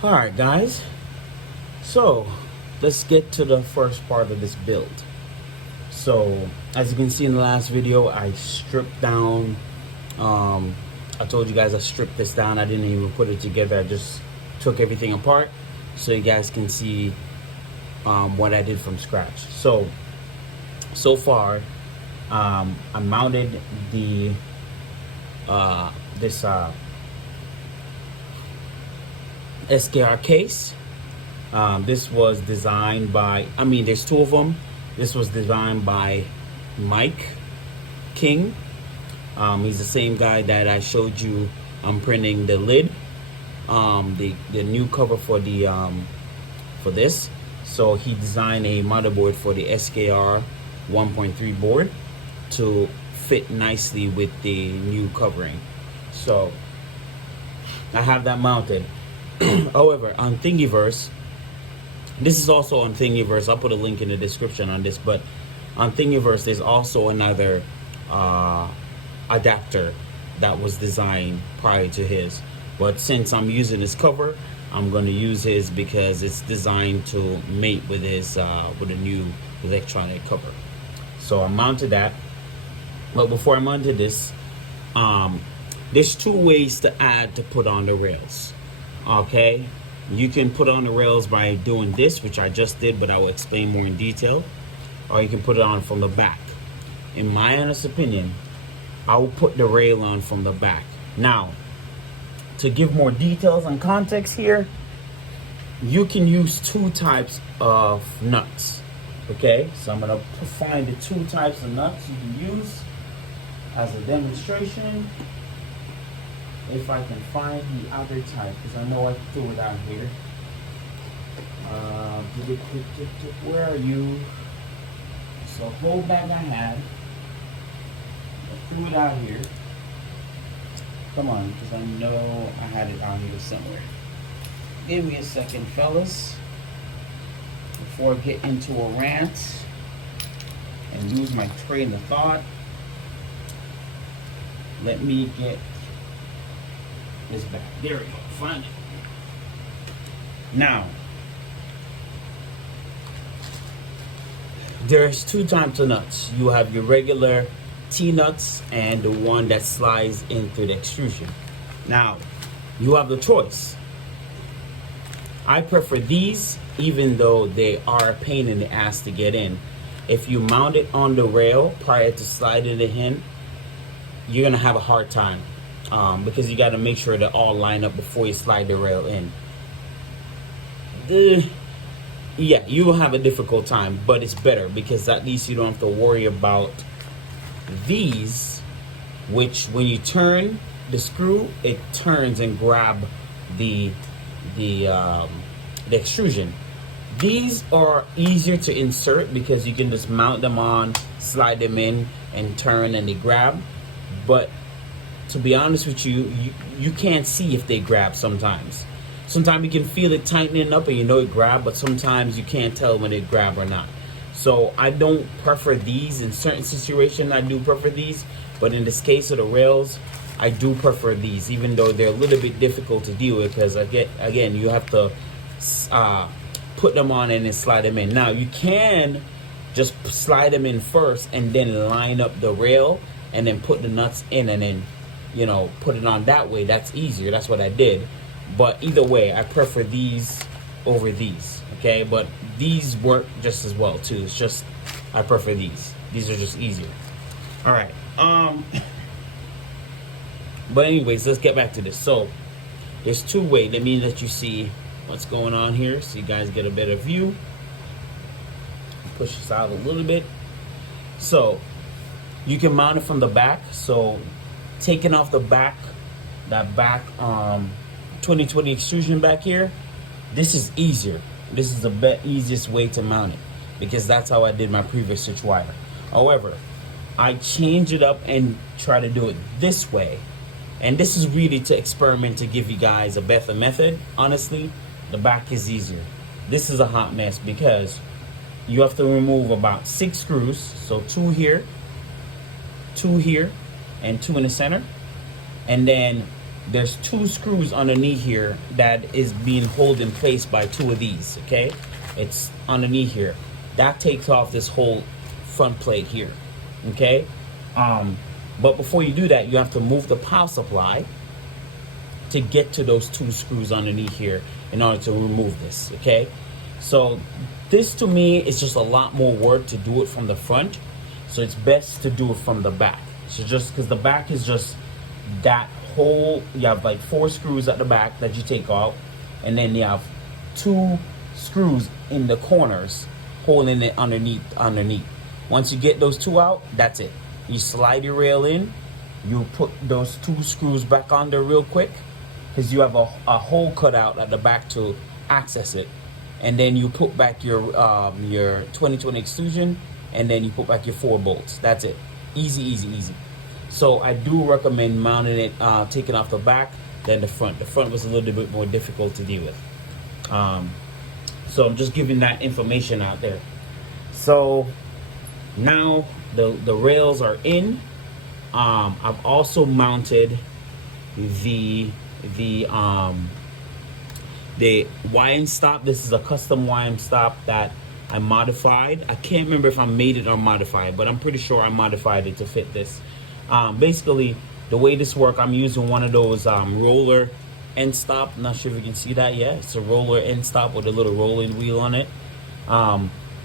Alright guys, so let's get to the first part of this build. So as you can see in the last video, I stripped down, I told you guys I stripped this down. I didn't even put it together. I just took everything apart so you guys can see what I did from scratch. So far I mounted the SKR case. This was designed by, there's two of them. This was designed by Mike King. He's the same guy that I showed you printing the lid, the new cover for the for this. So he designed a motherboard for the SKR 1.3 board to fit nicely with the new covering. So I have that mounted. However, on Thingiverse, this is also on Thingiverse. I'll put a link in the description on this, but on Thingiverse there's also another adapter that was designed prior to his. But since I'm using his cover, I'm going to use his because it's designed to mate with his with a new electronic cover. So I mounted that. But before I mounted this, there's two ways to put on the rails. Okay, you can put on the rails by doing this, which I just did, but I will explain more in detail, or you can put it on from the back. In my honest opinion, I will put the rail on from the back. Now, to give more details and context here, you can use two types of nuts. Okay, so I'm gonna find the two types of nuts you can use as a demonstration. If I can find the other type, because I know I threw it out here. Where are you? So whole bag I had. I threw it out here. Come on, because I know I had it on here somewhere. Give me a second, fellas, before I get into a rant and lose my train of thought. Let me get this back. There we go. Find it. Now, there's two types of nuts. You have your regular T-nuts and the one that slides in through the extrusion. Now, you have the choice. I prefer these, even though they are a pain in the ass to get in. If you mount it on the rail prior to sliding it in, you're gonna have a hard time. Because you got to make sure they all line up before you slide the rail in. Yeah, you will have a difficult time, but it's better because at least you don't have to worry about these, which when you turn the screw, it turns and grab the extrusion. These are easier to insert because you can just mount them on, slide them in, and turn, and they grab. But to be honest with you, you can't see if they grab sometimes. Sometimes you can feel it tightening up and you know it grab, but sometimes you can't tell when it grab or not. So I don't prefer these. In certain situations I do prefer these, but in this case of the rails, I do prefer these, even though they're a little bit difficult to deal with because again you have to put them on and then slide them in. Now you can just slide them in first and then line up the rail and then put the nuts in and then, you know, put it on that way. That's easier. That's what I did. But either way, I prefer these over these. Okay, but these work just as well too. It's just I prefer these. These are just easier. All right. But anyways, let's get back to this. So there's two ways. Let me let you see what's going on here so you guys get a better view. Push this out a little bit. So you can mount it from the back. So taking off the back, that back 2020 extrusion back here, this is easier. This is the easiest way to mount it because that's how I did my previous Switchwire. However, I change it up and try to do it this way. And this is really to experiment to give you guys a better method. Honestly, the back is easier. This is a hot mess because you have to remove about 6 screws. So 2 here, 2 here, and 2 in the center. And then there's 2 screws underneath here that is being held in place by 2 of these, okay? It's underneath here. That takes off this whole front plate here, okay? But before you do that, you have to move the power supply to get to those 2 screws underneath here in order to remove this, okay? So this to me is just a lot more work to do it from the front. So it's best to do it from the back. So just because the back is just that whole, you have like 4 screws at the back that you take off, and then you have 2 screws in the corners holding it underneath. Once you get those 2 out, that's it. You slide your rail in, you put those 2 screws back on there real quick because you have a hole cut out at the back to access it, and then you put back your 2020 extrusion, and then you put back your 4 bolts. That's it. Easy, easy, easy. So I do recommend mounting it, taking off the back, then the front. The front was a little bit more difficult to deal with. So I'm just giving that information out there. So now the rails are in. I've also mounted the wiring stop. This is a custom wiring stop that I modified. I can't remember if I made it or modified, but I'm pretty sure I modified it to fit this. Basically, the way this works, I'm using one of those roller end stop. I'm not sure if you can see that yet. It's a roller end stop with a little rolling wheel on it.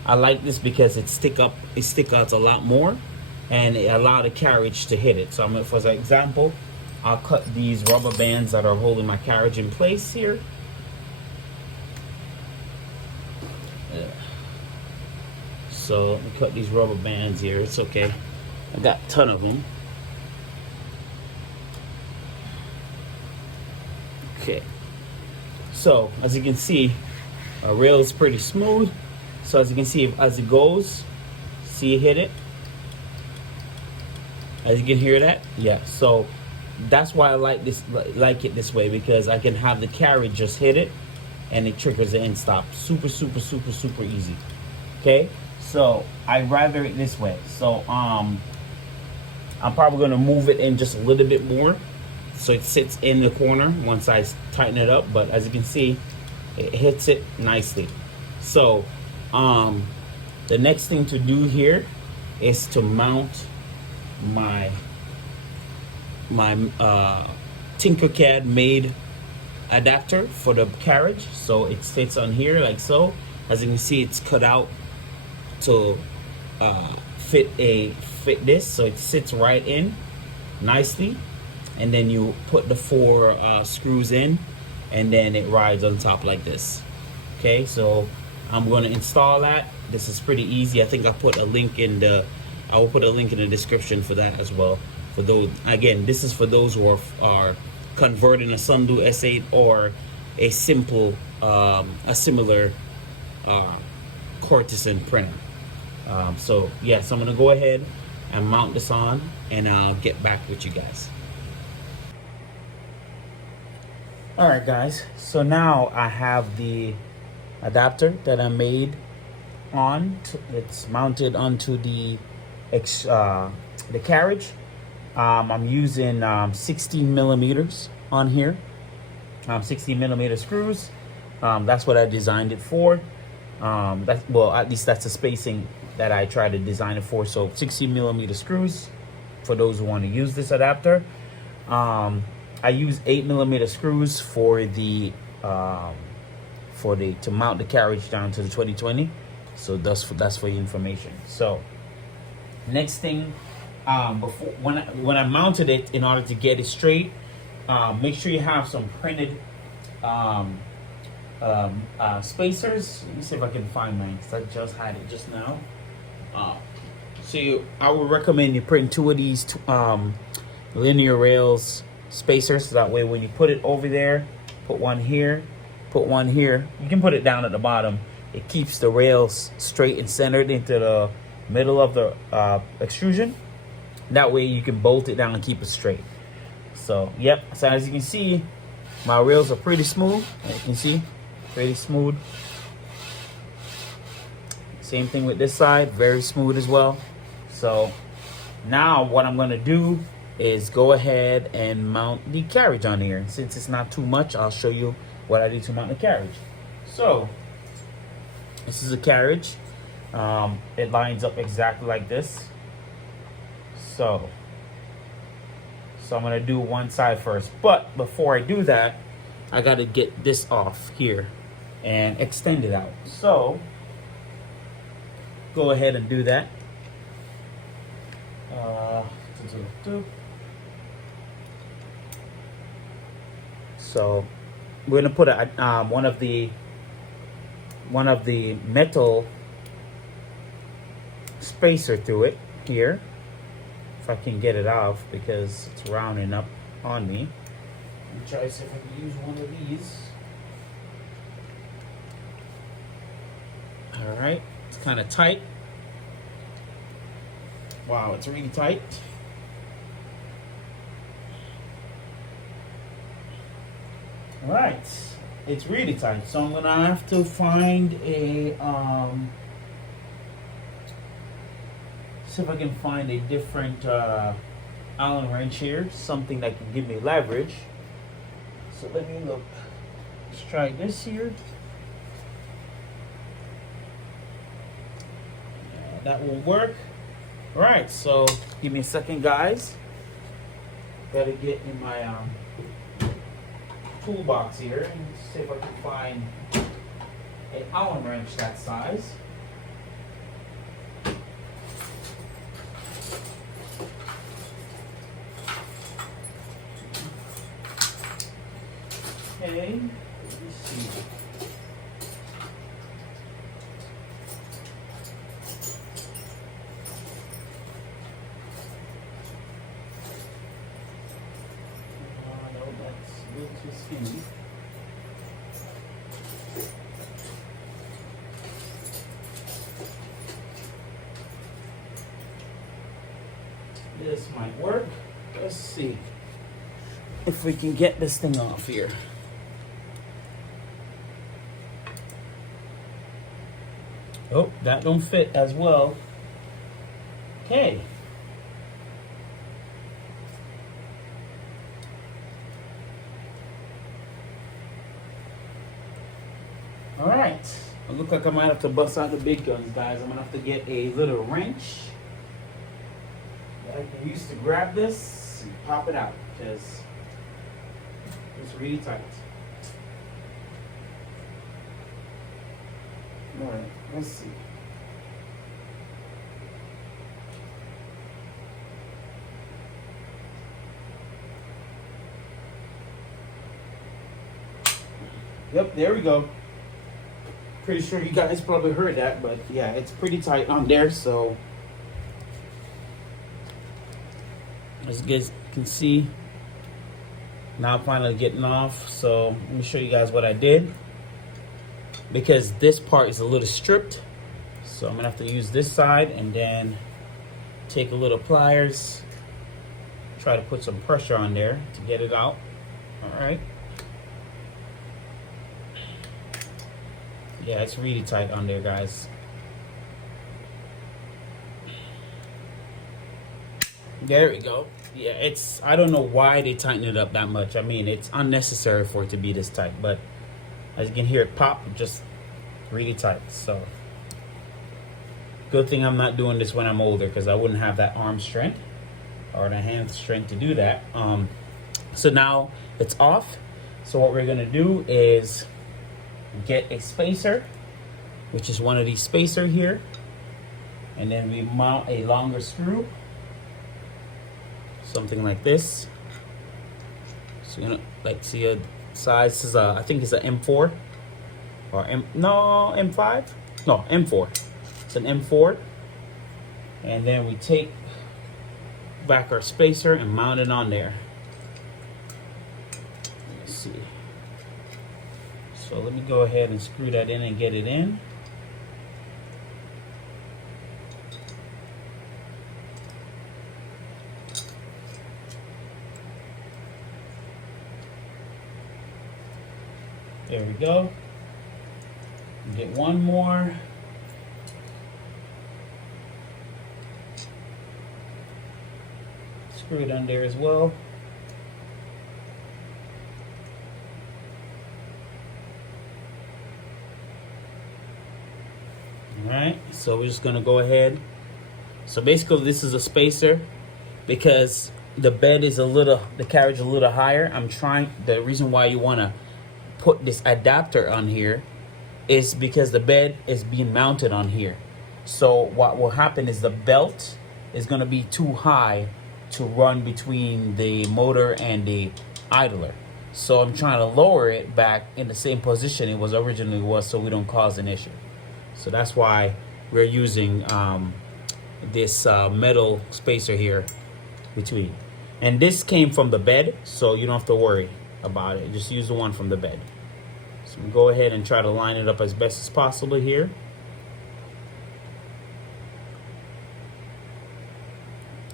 I like this because it stick out a lot more, and it allow the carriage to hit it. So I'm, for example, I'll cut these rubber bands that are holding my carriage in place here. So let me cut these rubber bands here. It's okay. I got a ton of them. Okay. So as you can see, our rail is pretty smooth. So as you can see, as it goes, see it hit it. As you can hear that, yeah. So that's why I like it this way, because I can have the carriage just hit it, and it triggers the end stop. Super, super, super, super easy. Okay. So I rather it this way. So I'm probably gonna move it in just a little bit more, so it sits in the corner once I tighten it up. But as you can see, it hits it nicely. So the next thing to do here is to mount my Tinkercad made adapter for the carriage. So it sits on here like so. As you can see, it's cut out to fit this, so it sits right in nicely, and then you put the 4 screws in, and then it rides on top like this. Okay, so I'm going to install that. This is pretty easy. I think I will put a link in the description for that as well. For those, again, this is for those who are converting a Sundu S8 or a simple a similar Courtesan printer. So yes, I'm gonna go ahead and mount this on, and I'll get back with you guys. All right, guys, so now I have the adapter that I made on. It's mounted onto the carriage. I'm using 16 millimeters on here. 16 millimeter screws. That's what I designed it for. Well, at least that's the spacing that I try to design it for. So 16 millimeter screws for those who want to use this adapter. I use 8 millimeter screws for the to mount the carriage down to the 2020. So that's for your information. So next thing before when I mounted it, in order to get it straight, make sure you have some printed spacers. Let me see if I can find mine, because I just had it just now. I would recommend you print 2 of these linear rails spacers, so that way when you put it over there, put one here, put one here. You can put it down at the bottom. It keeps the rails straight and centered into the middle of the extrusion. That way you can bolt it down and keep it straight. So yep, so as you can see, my rails are pretty smooth. As you can see, pretty smooth. Same thing with this side, very smooth as well. So now what I'm gonna do is go ahead and mount the carriage on here. Since it's not too much, I'll show you what I do to mount the carriage. So this is a carriage. It lines up exactly like this. So I'm gonna do one side first, but before I do that, I gotta get this off here and extend it out. So go ahead and do that. So we're gonna put a one of the metal spacer through it here, if I can get it off, because it's rounding up on me. Let me try to see if I can use one of these. All right, it's kind of tight. Wow, it's really tight. All right, it's really tight. So I'm gonna have to find a see if I can find a different Allen wrench here, something that can give me leverage. So let me look. Let's try this here. That will work. All right, so give me a second, guys. Gotta get in my toolbox here and see if I can find an Allen wrench that size. Okay, let me see. No, that's a little too skinny. This might work. Let's see if we can get this thing off here. Oh, that don't fit as well. Okay. All right. It looks like I might have to bust out the big guns, guys. I'm gonna have to get a little wrench that I can use to grab this and pop it out, because it's really tight. All right, let's see. Yep, there we go. Pretty sure you guys probably heard that, but yeah, it's pretty tight on there. So as you guys can see, now finally getting off. So let me show you guys what I did, because this part is a little stripped. So I'm gonna have to use this side and then take a little pliers, try to put some pressure on there to get it out. All right. Yeah, it's really tight on there, guys. There we go. Yeah, it's, I don't know why they tighten it up that much. I mean, it's unnecessary for it to be this tight, but as you can hear it pop, just really tight. So good thing I'm not doing this when I'm older, because I wouldn't have that arm strength or the hand strength to do that. So now it's off. So what we're gonna do is get a spacer, which is one of these spacer here, and then we mount a longer screw something like this. So you know, like see a size. This is a, I think it's an M4 or M5. No, M4. It's an M4. And then we take back our spacer and mount it on there. Let's see. So let me go ahead and screw that in and get it in. There we go. Get one more. Screw it on there as well. Alright, so we're just gonna go ahead. So basically this is a spacer because the bed is a little, the carriage a little higher. The reason why you wanna put this adapter on here is because the bed is being mounted on here. So what will happen is the belt is gonna be too high to run between the motor and the idler. So I'm trying to lower it back in the same position it was originally was, so we don't cause an issue. So that's why we're using this metal spacer here between. And this came from the bed, so you don't have to worry about it. Just use the one from the bed. So we go ahead and try to line it up as best as possible here.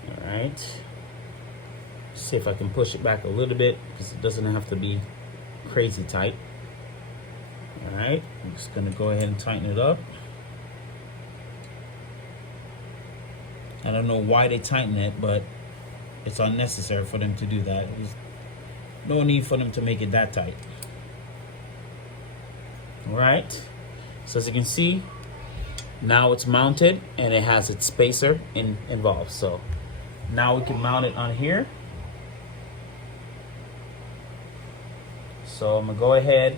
All right. See if I can push it back a little bit because it doesn't have to be crazy tight. All right, I'm just gonna go ahead and tighten it up. I don't know why they tighten it, but it's unnecessary for them to do that. There's no need for them to make it that tight. All right, so as you can see, now it's mounted and it has its spacer involved. So now we can mount it on here. So I'm gonna go ahead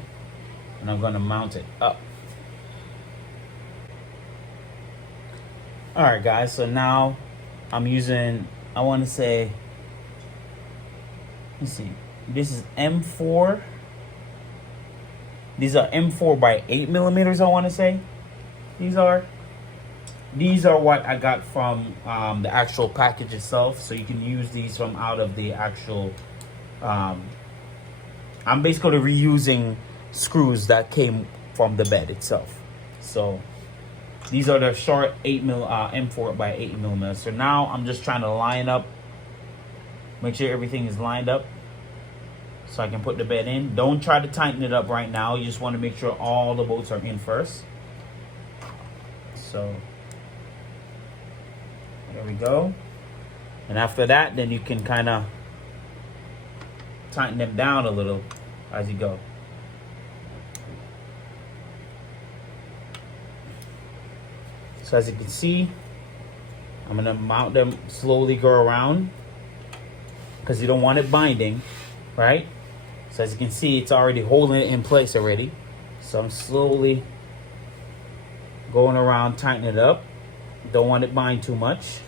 and I'm gonna mount it up. All right, guys, so now I'm using, I wanna say, let's see, this is M4. These are M4 by 8 millimeters, I wanna say. These are what I got from the actual package itself. So you can use these from out of the actual, I'm basically reusing screws that came from the bed itself. So these are the short 8 mil M4 by 8 millimeters. So now I'm just trying to line up, make sure everything is lined up so I can put the bed in. Don't try to tighten it up right now. You just want to make sure all the bolts are in first. So there we go. And after that, then you can kind of tighten them down a little as you go. So as you can see, I'm gonna mount them, slowly go around because you don't want it binding, right? So as you can see, it's already holding it in place already. So I'm slowly going around, tightening it up. Don't want it bind too much.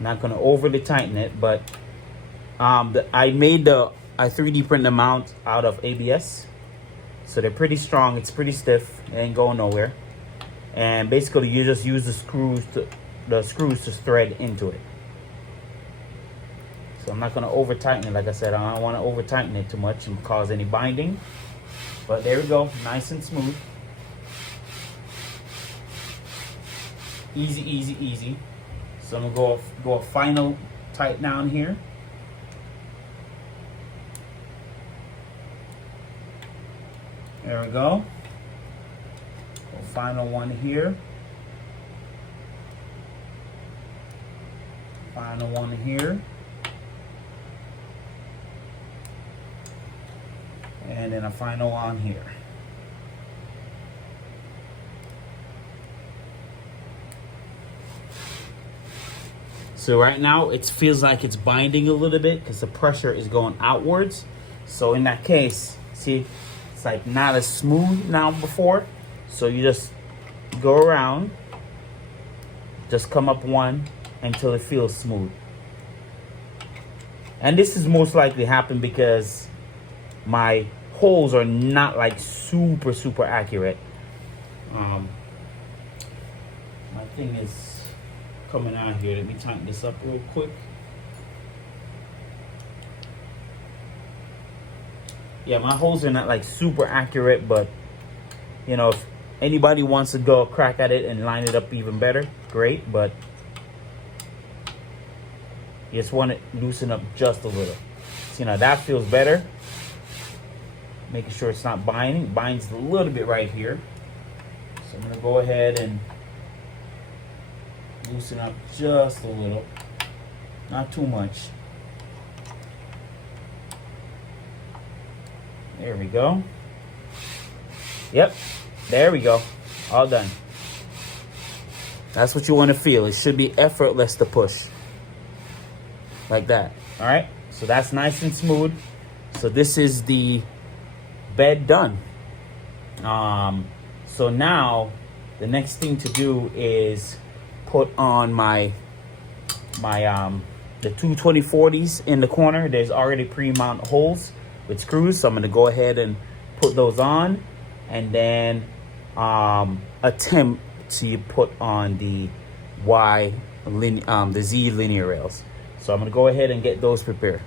Not gonna overly tighten it, but I 3D print them out of ABS, so they're pretty strong. It's pretty stiff. It ain't going nowhere. And basically, you just use the screws to thread into it. So I'm not gonna over tighten it. Like I said, I don't want to over tighten it too much and cause any binding. But there we go, nice and smooth. Easy, easy, easy. So I'm gonna go a final tight down here. There we go. Final one here. Final one here. And then a final one here. So right now it feels like it's binding a little bit because the pressure is going outwards. So in that case, see, it's like not as smooth now before. So you just go around, just come up one until it feels smooth. And this is most likely happen because my holes are not like super accurate. My thing is coming out here. Let me tighten this up real quick. Yeah, my holes are not like super accurate, but you know, if anybody wants to go crack at it and line it up even better, great. But you just want to loosen up just a little. See, now that feels better. Making sure it's not binding. It binds a little bit right here. So I'm going to go ahead and loosen up just a little. Not too much. There we go. Yep. There we go. All done. That's what you want to feel. It should be effortless to push. Like that. All right. So that's nice and smooth. So this is the bed done. So now the next thing to do is put on the two 2040s in the corner. There's already pre-mount holes with screws, so I'm going to go ahead and put those on, and then attempt to put on the the Z linear rails. So I'm going to go ahead and get those prepared.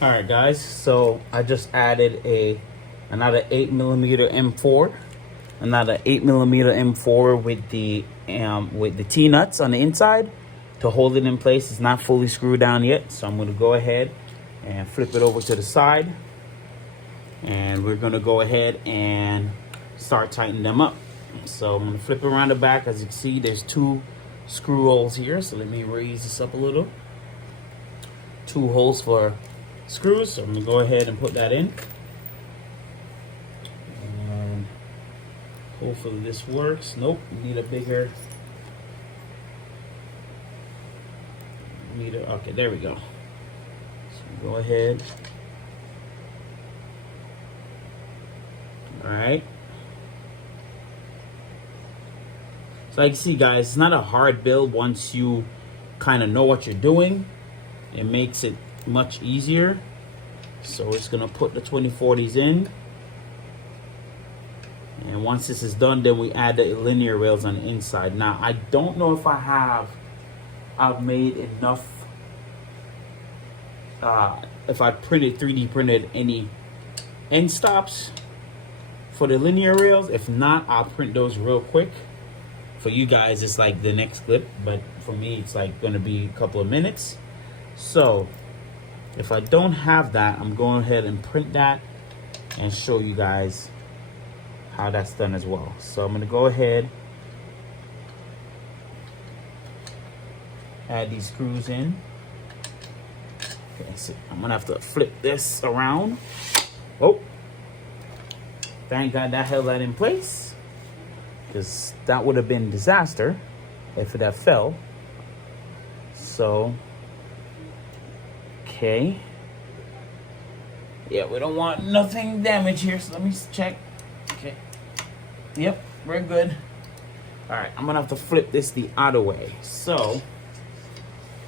All right, guys, so I just added another 8mm M4, another 8mm M4 with the T-nuts on the inside to hold it in place. It's not fully screwed down yet, so I'm going to go ahead and flip it over to the side, and we're going to go ahead and start tightening them up. So I'm going to flip it around the back. As you can see, there's two screw holes here, so let me raise this up a little. Two holes for screws, so I'm going to go ahead and put that in. Hopefully this works. Nope, need a bigger. Okay, there we go. So go ahead. All right. So like you see, guys, it's not a hard build once you kind of know what you're doing. It makes it much easier. So it's gonna put the 2040s in, and once this is done, then we add the linear rails on the inside. Now I don't know if I've made enough, if I 3D printed any end stops for the linear rails. If not, I'll print those real quick. For you guys, it's like the next clip, but for me, it's like gonna be a couple of minutes. So if I don't have that, I'm going ahead and print that and show you guys how that's done as well. So I'm gonna go ahead, add these screws in. Okay, so I'm gonna have to flip this around. Oh, thank God that held that in place, because that would have been disaster if that fell. So, okay. Yeah, we don't want nothing damaged here, so let me check. Okay. Yep, we're good. All right, I'm gonna have to flip this the other way. So,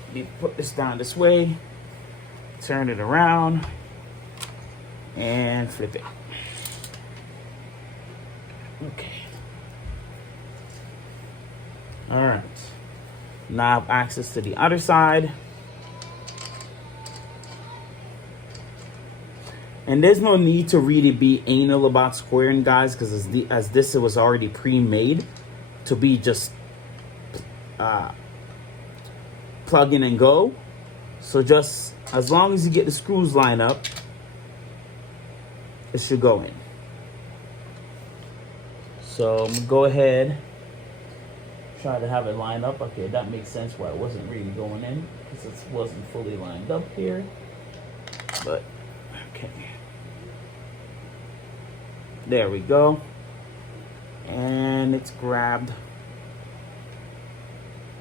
let me put this down this way, turn it around, and flip it. Okay. All right. Now I have access to the other side. And there's no need to really be anal about squaring, guys, because as this was already pre-made to be just plug in and go. So just as long as you get the screws lined up, it should go in. So I'm gonna go ahead, try to have it lined up. Okay, that makes sense why it wasn't really going in, because it wasn't fully lined up here. But okay, there we go, and it's grabbed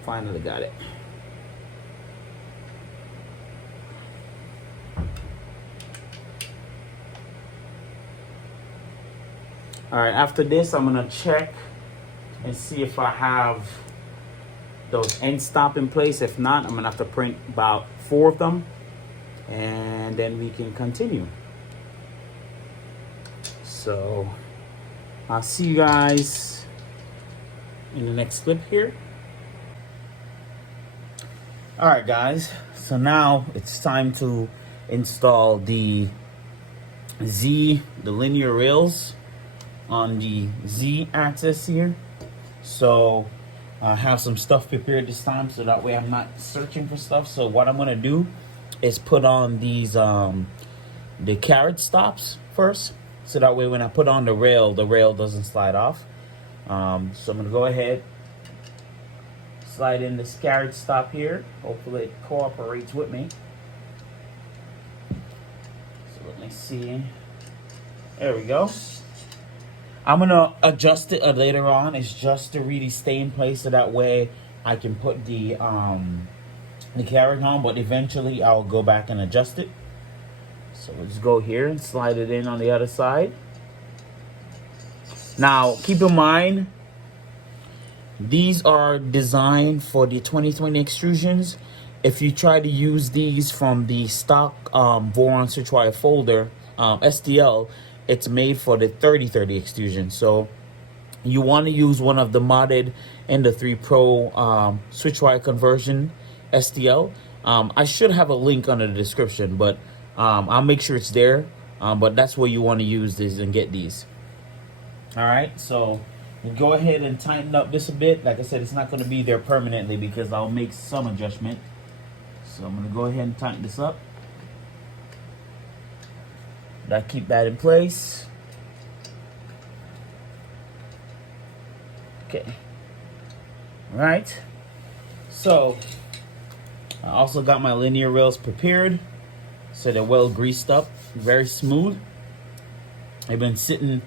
Finally got it. All right, after this, I'm gonna check and see if I have those end stop in place. If not, I'm gonna have to print about 4 of them, and then we can continue. So I'll see you guys in the next clip here. All right, guys, so now it's time to install the linear rails on the Z-axis here. So I have some stuff prepared this time, so that way I'm not searching for stuff. So what I'm gonna do is put on these the carriage stops first, so that way when I put on the rail doesn't slide off. So I'm gonna go ahead, slide in this carriage stop here. Hopefully it cooperates with me. So let me see. There we go. I'm gonna adjust it later on. It's just to really stay in place, so that way I can put the carriage on. But eventually I'll go back and adjust it. So let's go here and slide it in on the other side. Now keep in mind, these are designed for the 2020 extrusions. If you try to use these from the stock Voron Switchwire folder, STL, it's made for the 3030 extrusion. So you want to use one of the modded Ender 3 Pro Switchwire conversion STL. I should have a link under the description, but I'll make sure it's there. But that's where you want to use this and get these. All right, so we'll go ahead and tighten up this a bit. Like I said, it's not going to be there permanently because I'll make some adjustment. So I'm going to go ahead and tighten this up. That keep that in place. Okay. All right. So I also got my linear rails prepared, so they're well greased up, very smooth. They've been sitting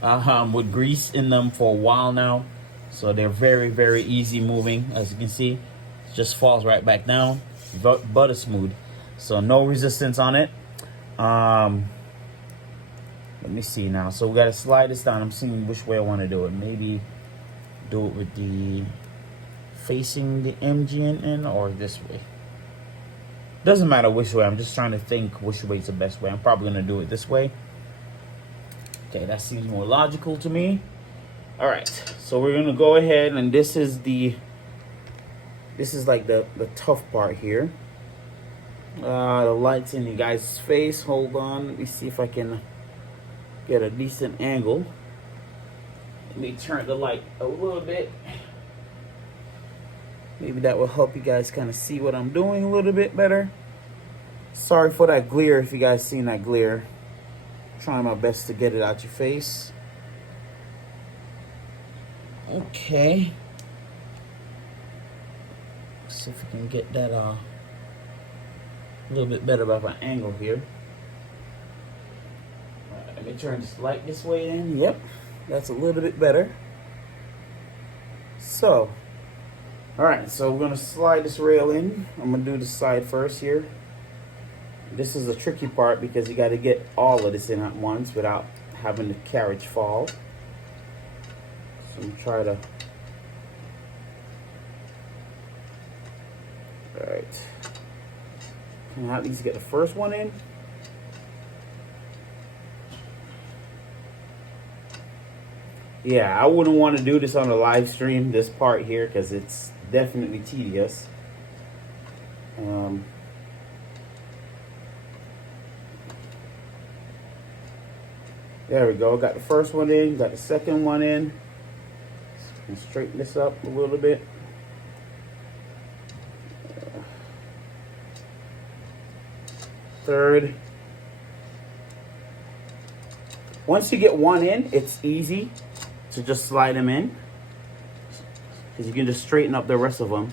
with grease in them for a while now, so they're very, very easy moving. As you can see, it just falls right back down, butter smooth. So no resistance on it. Let me see now. So we got to slide this down. I'm seeing which way I want to do it. Maybe do it with the facing the MGN in, or this way. Doesn't matter which way. I'm just trying to think which way is the best way. I'm probably going to do it this way. Okay, that seems more logical to me. All right, so we're going to go ahead, and this is like the tough part here. The light's in you guys' face. Hold on. Let me see if I can get a decent angle. Let me turn the light a little bit. Maybe that will help you guys kind of see what I'm doing a little bit better. Sorry for that glare if you guys seen that glare. Trying my best to get it out your face. Okay. Let's see if we can get that a little bit better by my angle here. Let me turn this light this way in. Yep, that's a little bit better. So, all right, so we're gonna slide this rail in. I'm gonna do the side first here. This is the tricky part because you gotta get all of this in at once without having the carriage fall. So I'm gonna try to, all right. Can I at least get the first one in? Yeah, I wouldn't want to do this on a live stream, this part here, because it's definitely tedious. There we go. Got the first one in, got the second one in. And straighten this up a little bit. Third. Once you get one in, it's easy to just slide them in, because you can just straighten up the rest of them.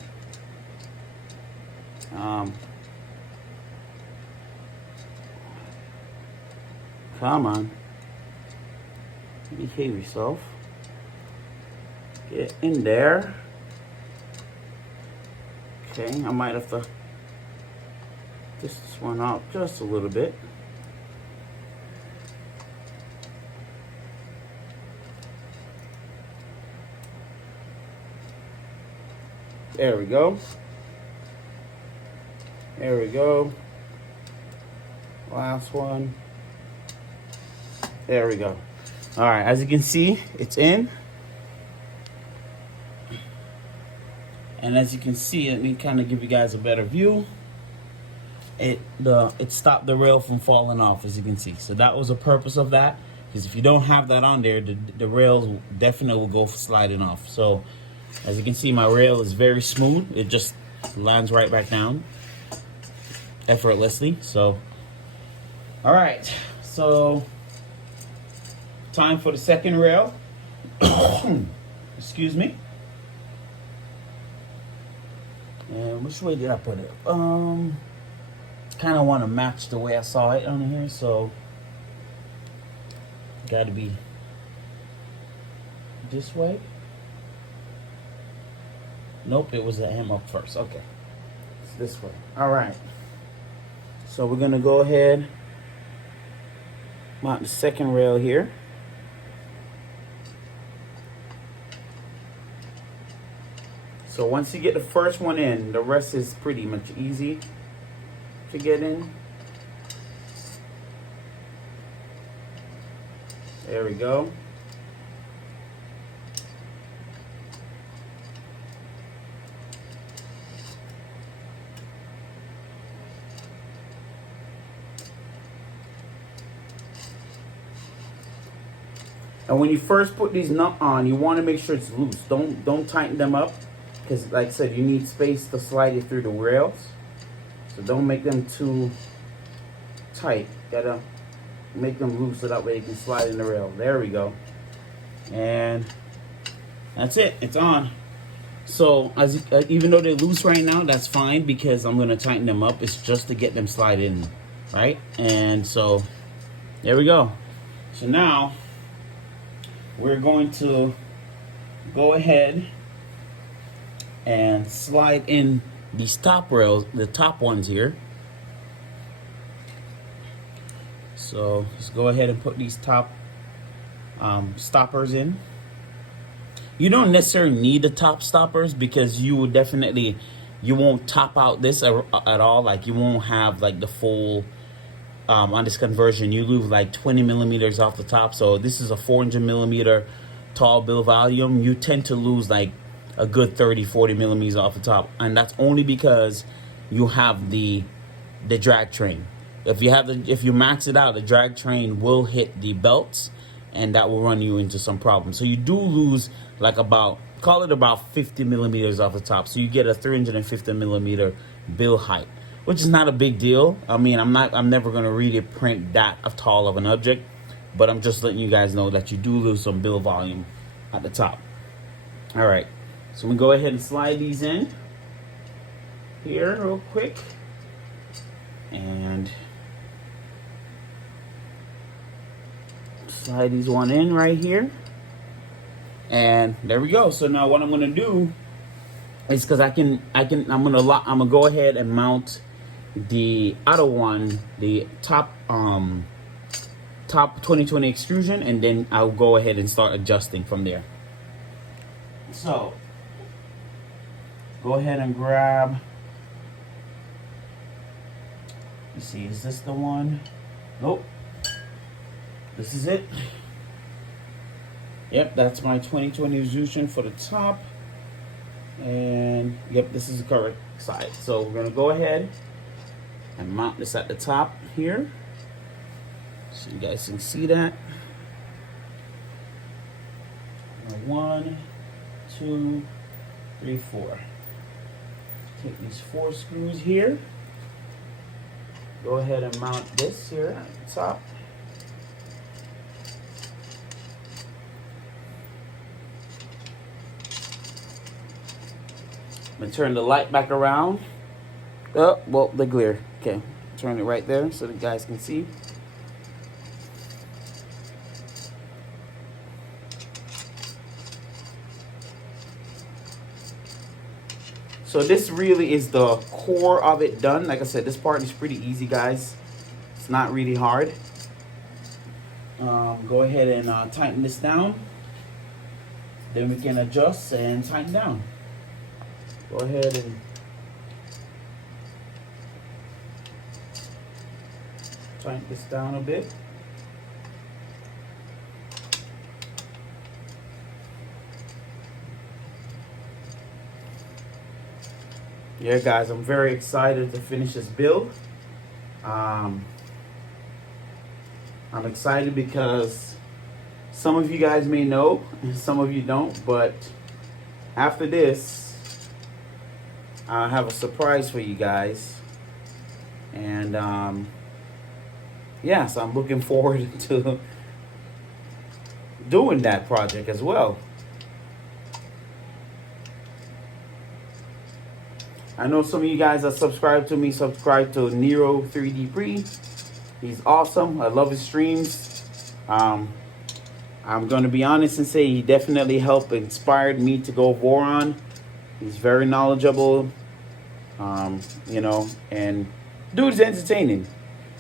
Come on, behave yourself. Get in there. Okay, I might have to this one out just a little bit. There we go. There we go. Last one. There we go. All right, as you can see, it's in. And as you can see, let me kind of give you guys a better view. It stopped the rail from falling off, as you can see. So that was the purpose of that. Because if you don't have that on there, the rails definitely will go for sliding off. So as you can see, my rail is very smooth. It just lands right back down effortlessly. So, all right. So time for the second rail. Excuse me. And which way did I put it? Kind of want to match the way I saw it on here, so got to be this way. Nope, it was a hem up first. Okay, it's this way. All right. So we're gonna go ahead, mount the second rail here. So once you get the first one in, the rest is pretty much easy to get in. There we go. And when you first put these nuts on, you want to make sure it's loose. Don't tighten them up, because like I said, you need space to slide it through the rails. So don't make them too tight. Gotta make them loose so that way you can slide in the rail. There we go. And that's it. It's on. So as even though they're loose right now, that's fine, because I'm gonna tighten them up. It's just to get them slide in, right? And so there we go. So now we're going to go ahead and slide in these top rails, the top ones here. So let's go ahead and put these top stoppers in. You don't necessarily need the top stoppers, because you will definitely, you won't top out this at all. Like you won't have like the full on this conversion, you lose like 20 millimeters off the top. So this is a 400 millimeter tall build volume. You tend to lose like a good 30-40 millimeters off the top, and that's only because you have the drag train. If you max it out, the drag train will hit the belts, and that will run you into some problems. So you do lose like call it about 50 millimeters off the top. So you get a 350 millimeter build height, which is not a big deal. I mean, I'm never gonna really print that tall of an object, but I'm just letting you guys know that you do lose some build volume at the top. All right, so we go ahead and slide these in here real quick, and slide these one in right here, and there we go. So now what I'm gonna do is, because I'm gonna go ahead and mount the other one, the top 2020 extrusion, and then I'll go ahead and start adjusting from there. So go ahead and grab, you see, is this the one? Nope, this is it. Yep, that's my 2020 extrusion for the top, and yep, this is the correct side. So we're gonna go ahead and mount this at the top here, so you guys can see that. 1, 2, 3, 4. Take these 4 screws here. Go ahead and mount this here at the top. I'm gonna turn the light back around. Oh, well, the glare. Okay, turn it right there so the guys can see. So this really is the core of it done. Like I said, this part is pretty easy, guys. It's not really hard. Go ahead and tighten this down. Then we can adjust and tighten down. Go ahead and tighten this down a bit. Yeah, guys, I'm very excited to finish this build. I'm excited because some of you guys may know and some of you don't, but after this, I have a surprise for you guys. And yeah, so I'm looking forward to doing that project as well. I know some of you guys that subscribe to me, subscribe to Nero 3D Pre. He's awesome. I love his streams. I'm going to be honest and say he definitely helped inspired me to go Voron. He's very knowledgeable, you know, and dude's entertaining.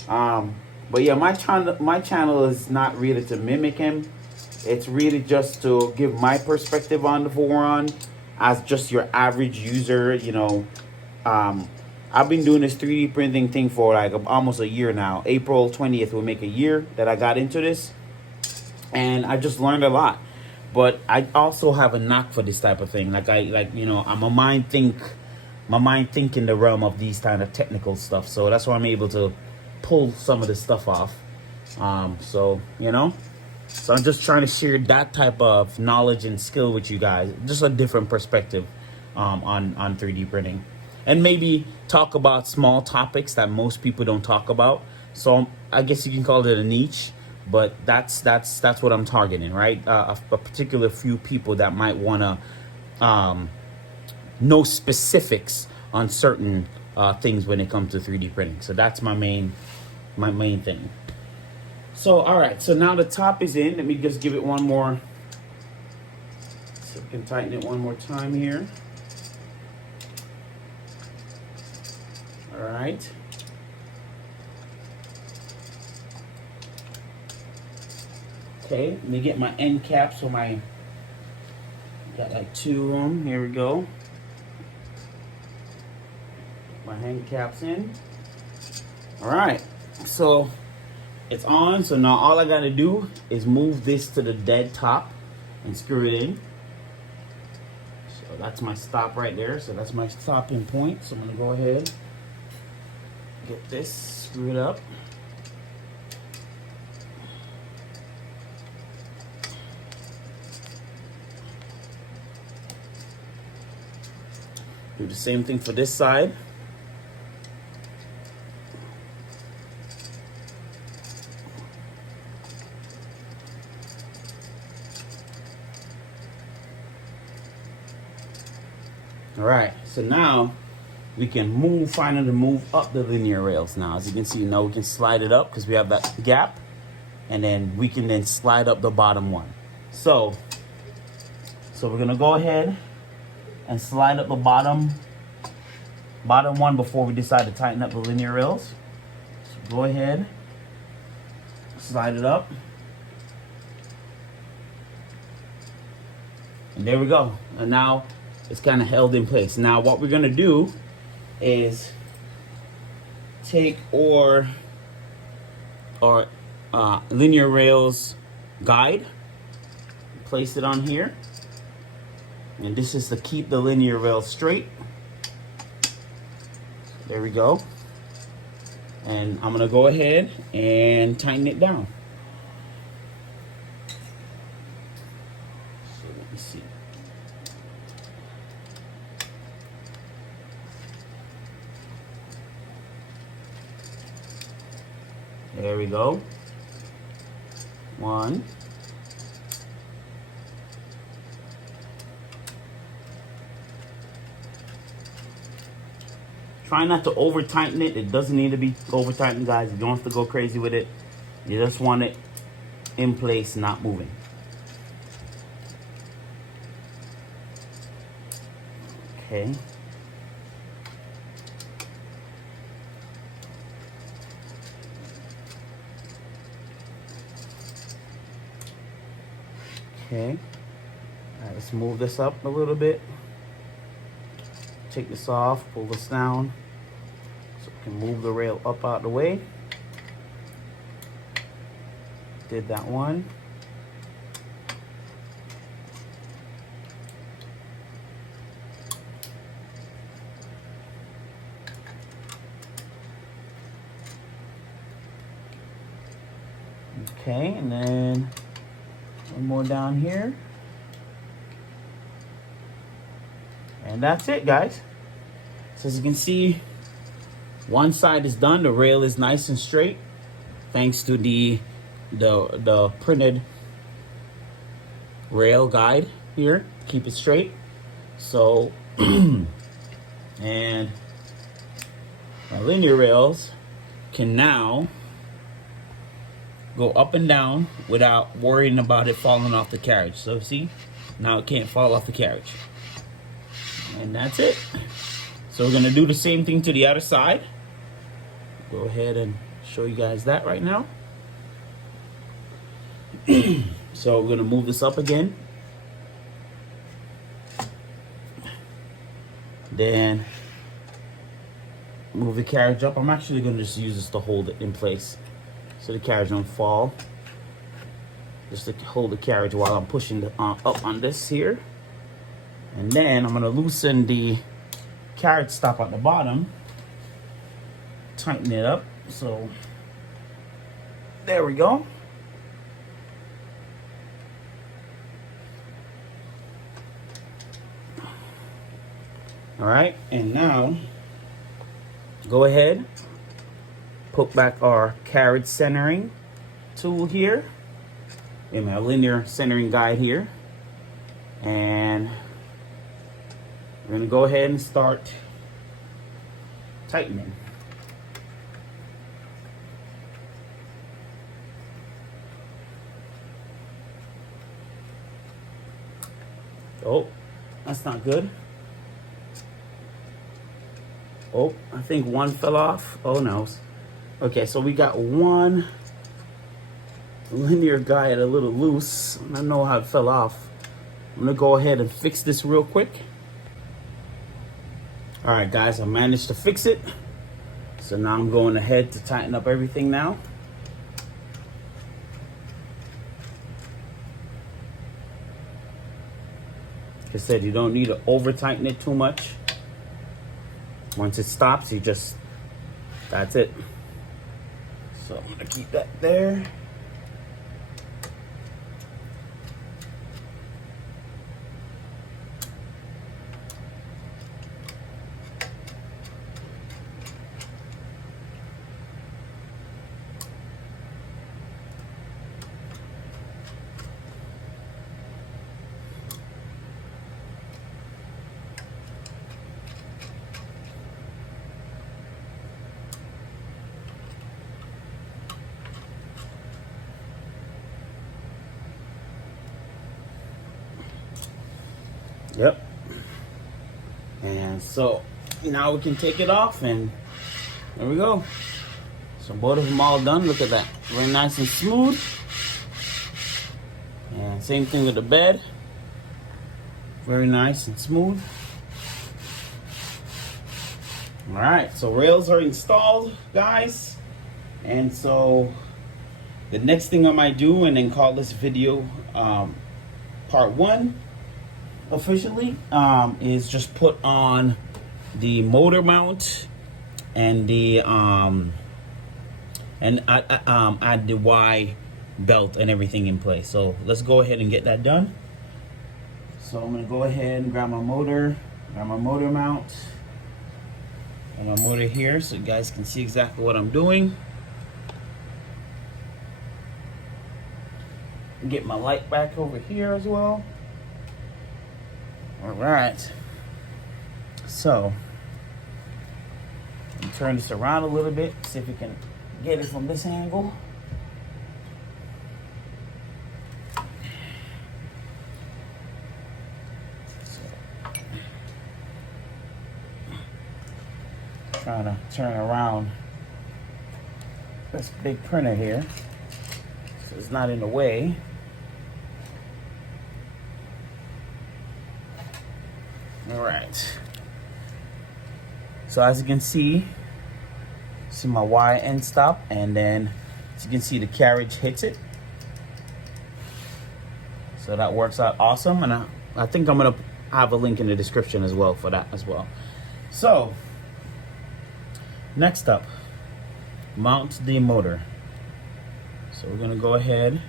But yeah, my channel is not really to mimic him. It's really just to give my perspective on the Voron as just your average user, you know. I've been doing this 3D printing thing for like almost a year now. April 20th will make a year that I got into this, and I just learned a lot. But I also have a knack for this type of thing. You know, my mind think in the realm of these kind of technical stuff. So that's why I'm able to pull some of this stuff off. So you know, so I'm just trying to share that type of knowledge and skill with you guys, just a different perspective on 3D printing. And maybe talk about small topics that most people don't talk about. So I guess you can call it a niche, but that's what I'm targeting, right? A particular few people that might want to know specifics on certain things when it comes to 3D printing. So that's my main thing. So all right, so now the top is in. Let me just give it one more. So we can tighten it one more time here. All right. Okay, let me get my end caps. So got like 2 of them. Here we go. My hand caps in. All right, so it's on. So now all I gotta do is move this to the dead top and screw it in. So that's my stop right there. So that's my stopping point. So I'm gonna go ahead, get this, screw it up. Do the same thing for this side. All right, so now we can finally move up the linear rails now. As you can see, now we can slide it up because we have that gap, and then we can then slide up the bottom one. So we're gonna go ahead and slide up the bottom one before we decide to tighten up the linear rails. So go ahead, slide it up. And there we go. And now it's kind of held in place. Now what we're gonna do is take our linear rails guide, place it on here, and this is to keep the linear rail straight. There we go. And I'm gonna go ahead and tighten it down. So let me see. There we go. 1. Try not to over tighten it. It doesn't need to be over tightened, guys. You don't have to go crazy with it. You just want it in place, not moving. Okay. Okay. All right, let's move this up a little bit. Take this off, pull this down, so we can move the rail up out of the way. Did that one. Okay, and then one more down here. And that's it, guys. So as you can see, one side is done. The rail is nice and straight, thanks to the printed rail guide here. Keep it straight. So, and my linear rails can now go up and down without worrying about it falling off the carriage. So see, now it can't fall off the carriage. And that's it. So we're gonna do the same thing to the other side. Go ahead and show you guys that right now. So we're gonna move this up again. Then move the carriage up. I'm actually gonna just use this to hold it in place so the carriage don't fall. Just to hold the carriage while I'm pushing the, up on this here. And then I'm gonna loosen the carriage stop at the bottom, tighten it up. So there we go. All right, and now go ahead, put back our carriage centering tool here in my linear centering guide here, and we're gonna go ahead and start tightening. Oh, that's not good. Oh, I think one fell off. Oh no. Okay, so we got one linear guide a little loose. I don't know how it fell off. I'm gonna go ahead and fix this real quick. All right, guys, I managed to fix it. So now I'm going ahead to tighten up everything now. Like I said, you don't need to over tighten it too much. Once it stops, you just, that's it. So I'm gonna keep that there. Yep. And so now we can take it off, and there we go. So both of them all done. Look at that. Very nice and smooth. And same thing with the bed. Very nice and smooth. All right, so rails are installed, guys. And so the next thing I might do, and then call this video part 1 officially, is just put on the motor mount and the add the Y belt and everything in place. So let's go ahead and get that done. So I'm gonna go ahead and grab my motor mount and my motor here, so you guys can see exactly what I'm doing. Get my light back over here as well. All right, so turn this around a little bit, see if we can get it from this angle. So, trying to turn around this big printer here so it's not in the way. All right. So as you can see my wire end stop, and then as you can see the carriage hits it. So that works out awesome, and I think I'm gonna have a link in the description as well for that as well. So next up, mount the motor. So we're gonna go ahead,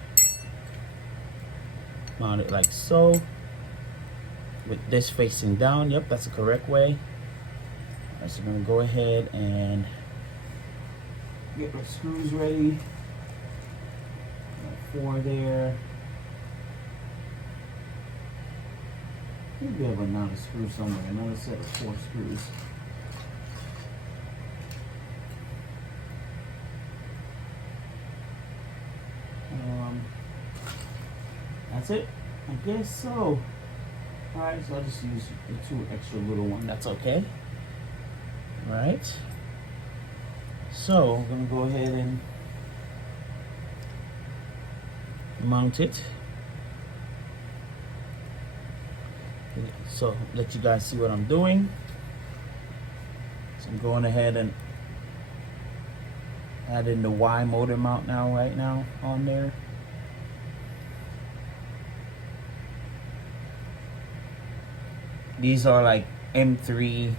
mount it like so, with this facing down. Yep, that's the correct way. All right, so we're gonna go ahead and get our screws ready. Got 4 there. I think we have another screw somewhere, another set of 4 screws. That's it, I guess so. All right, so I'll just use the 2 extra little one. That's okay. All right. So I'm gonna go ahead and mount it. So let you guys see what I'm doing. So I'm going ahead and adding the Y motor mount right now on there. These are like M3,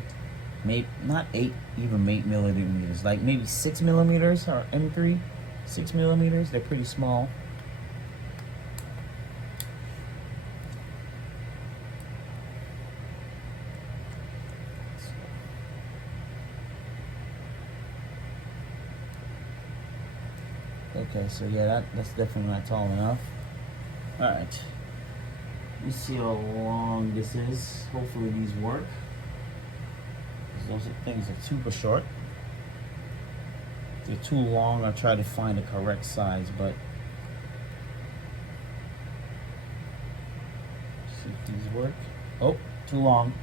maybe not 8 millimeters, like maybe 6 millimeters or M3, 6 millimeters. They're pretty small. Okay, so yeah, that's definitely not tall enough. All right. You see how long this is. Hopefully these work. Those things are super short. If they're too long, I'll try to find the correct size, but see if these work. Oh, too long.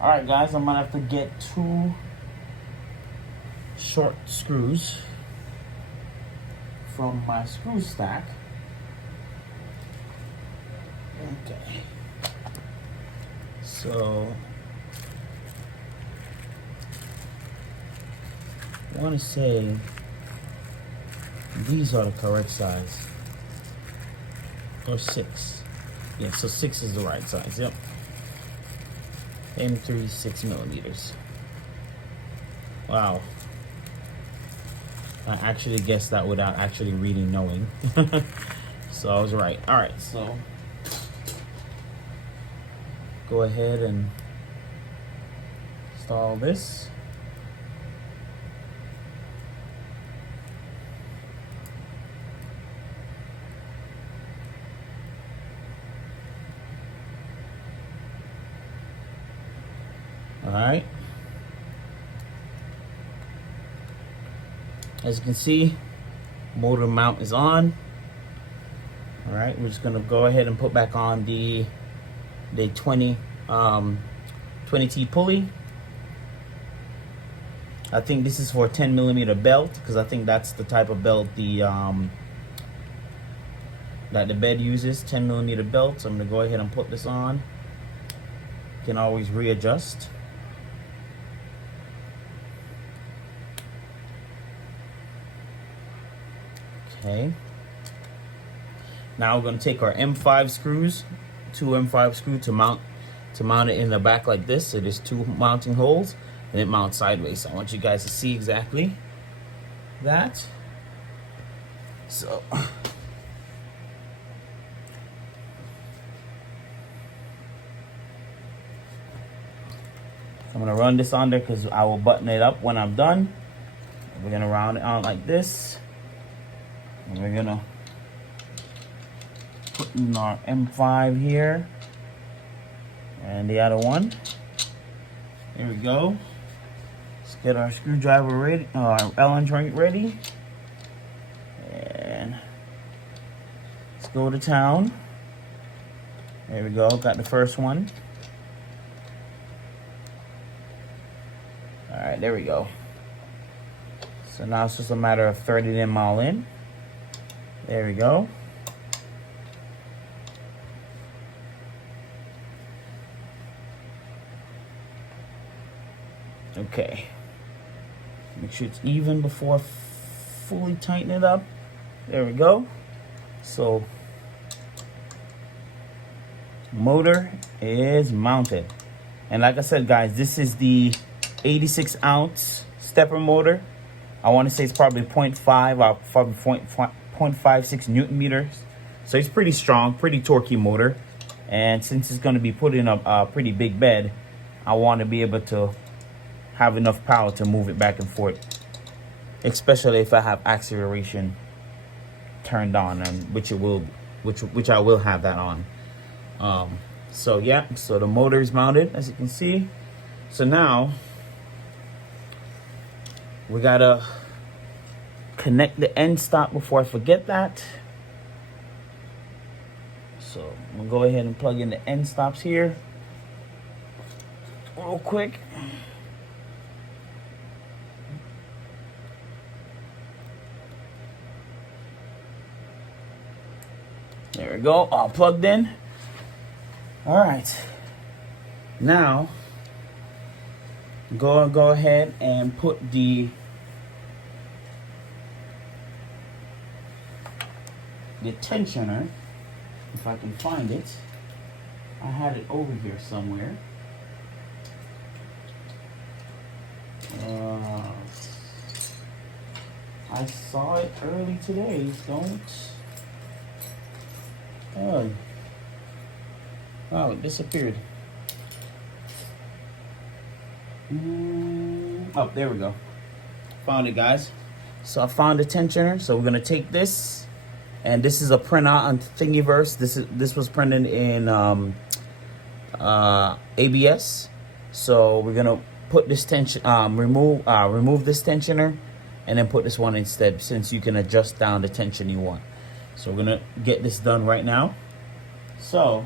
All right, guys, I'm gonna have to get 2 short screws from my screw stack. Okay, so I want to say these are the correct size, or 6. Yeah, so 6 is the right size. Yep, M3 6 millimeters. Wow, I actually guessed that without actually really knowing. So I was right. All right, so go ahead and install this. All right. As you can see, motor mount is on. All right, we're just gonna go ahead and put back on the 20T pulley. I think this is for a 10 millimeter belt, because I think that's the type of belt that the bed uses, 10 millimeter belt. So I'm gonna go ahead and put this on. You can always readjust. Okay. Now we're gonna take our M5 screws, 2 M5 screws to mount it in the back like this. So there's 2 mounting holes, and it mounts sideways. So I want you guys to see exactly that. So I'm gonna run this on there because I will button it up when I'm done. We're gonna round it out like this, and we're gonna put in our M5 here and the other one. There we go. Let's get our screwdriver ready, our Allen joint ready, and let's go to town. There we go, got the first one. All right, there we go. So now it's just a matter of threading them all in. There we go. Okay, make sure it's even before fully tighten it up. There we go. So motor is mounted, and like I said, guys, this is the 86 ounce stepper motor. I want to say it's probably 0.5 or probably 0.56 Newton meters. So it's pretty strong, pretty torquey motor. And since it's going to be put in a pretty big bed, I want to be able to have enough power to move it back and forth, especially if I have acceleration turned on, and which I will have that on. So yeah, so the motor is mounted, as you can see. So now we gotta connect the end stop before I forget that. So I'm gonna go ahead and plug in the end stops here real quick. There we go, all plugged in. All right, now go ahead and put the tensioner, if I can find it. I had it over here somewhere. I saw it early today. Oh, wow, it disappeared. Oh, there we go. Found it, guys. So I found the tensioner. So we're gonna take this, and this is a printout on Thingiverse. This was printed in ABS. So we're gonna put this tension, remove this tensioner, and then put this one instead, since you can adjust down the tension you want. So we're gonna get this done right now. So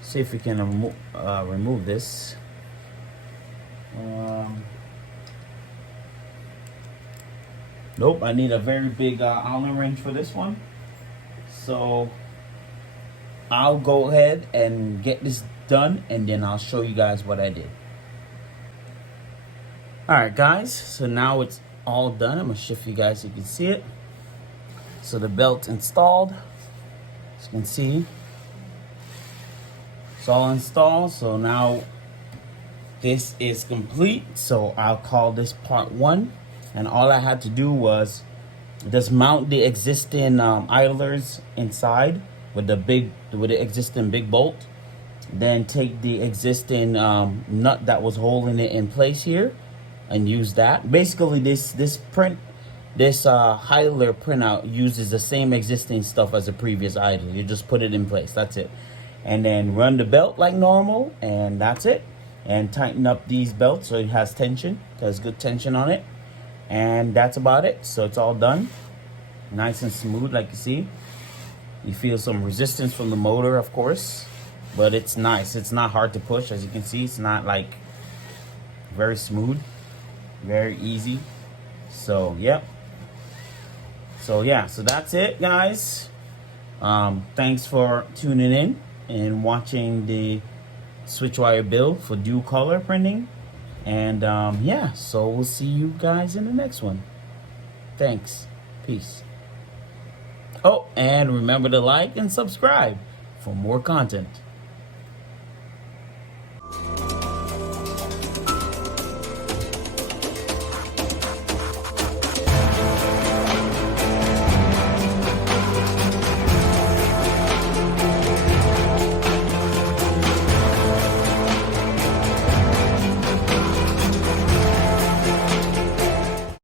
see if we can remove this. Nope, I need a very big Allen wrench for this one. So I'll go ahead and get this done, and then I'll show you guys what I did. Alright guys, so now it's all done. I'm gonna shift you guys so you can see it. So the belt's installed, as you can see. It's all installed, so now this is complete. So I'll call this part 1, and all I had to do was just mount the existing idlers inside with the existing big bolt, then take the existing nut that was holding it in place here and use that. Basically this idler printout uses the same existing stuff as the previous idler. You just put it in place, that's it. And then run the belt like normal, and that's it. And tighten up these belts so it has tension, has good tension on it. And that's about it. So it's all done, nice and smooth. Like you see, you feel some resistance from the motor, of course, but it's nice. It's not hard to push, as you can see. It's not like very smooth, very easy. So yep. So yeah, so that's it, guys. Thanks for tuning in and watching the Switchwire build for dual color printing. And yeah, so we'll see you guys in the next one. Thanks. Peace. Oh, and remember to like and subscribe for more content.